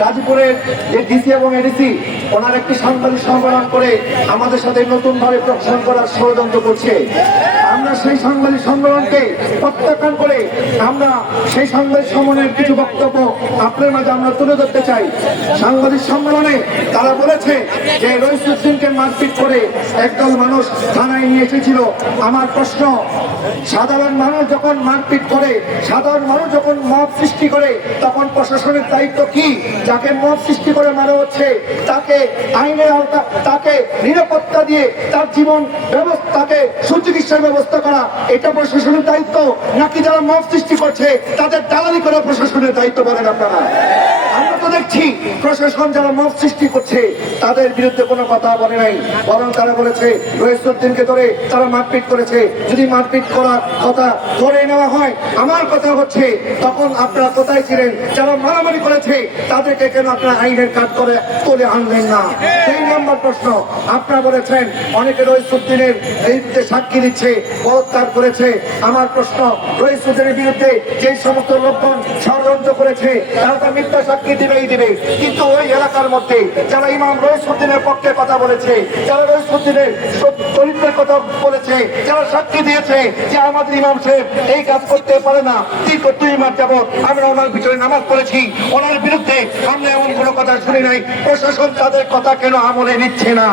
গাজীপুরের যে ডিসি এবং এডিসি, ওনার একটি সাংবাদিক সম্মেলন করে আমাদের সাথে নতুন ভাবে প্রশ্ন করার ষড়যন্ত্র করছে। আমরা সেই সাংবাদিক সম্মেলনকে প্রত্যাখ্যান করে আমরা সেই সাংবাদিক সম্মেলনের কিছু বক্তব্য আপনার মাঝে আমরা তুলে ধরতে চাই। সাংবাদিক সম্মেলনে তারা বলেছে যে রইসুদ্দিনকে মারপিট করে একদল মানুষ থানায় নিয়ে এসেছিল। আমার প্রশ্ন, সাধারণ মানুষ যখন মারপিট করে, সাধারণ মানুষ যখন মব সৃষ্টি করে, তখন প্রশাসনের দায়িত্ব কি? যাকে মত সৃষ্টি করে মারা হচ্ছে তাকে আইনের আওতা, তাকে নিরাপত্তা দিয়ে তার জীবন ব্যবস্থাকে সুচিকিৎসার ব্যবস্থা করা, এটা প্রশাসনের দায়িত্ব। নাকি যারা মত সৃষ্টি করছে, তাদের দালালি করা প্রশাসনের দায়িত্ব বলেন আপনারা? তো দেখছি প্রশাসন যারা মব সৃষ্টি করছে, তাদের বিরুদ্ধে কোনো কথা বলে নাই। বরং তারা বলেছে রহিসুদ্দিনকে ধরে তারা মারপিট করেছে। যদি মারপিট করার কথা ধরে নেওয়া হয়, আমার কথা হচ্ছে, তখন আপনারা কোথায় ছিলেন? যারা মারামারি করেছে, তাদেরকে কেন আপনারা আইনের কাজ করে তুলে আনলেন না? সেই নম্বর প্রশ্ন। আপনারা বলেছেন, অনেকে রহিসুদ্দিনের বিরুদ্ধে সাক্ষী দিচ্ছে বলৎকার করেছে। আমার প্রশ্ন রহিসুদ্দিনের বিরুদ্ধে যে সমস্ত লোকজন ষড়যন্ত্র করেছে, তারা তো মিথ্যা সাক্ষী দিবেই দিবে। কিন্তু ওই এলাকার মধ্যে যারা ইমাম রহিসুদ্দিনের পক্ষে কথা বলেছে, যারা রহিসুদ্দিনের চরিত্রের কথা বলেছে, যারা সাক্ষী দিয়েছে যে আমাদের ইমাম সাহেব এই কাজ করতে পারে না, দীর্ঘ দুই মাস যাবৎ আমরা ওনার পিছনে নামাজ পড়েছি। ওনার বিরুদ্ধে আমরা এমন কোনো কথা শুনি নাই। প্রশাসন তাদের কথা কেন আমলে নিচ্ছে না?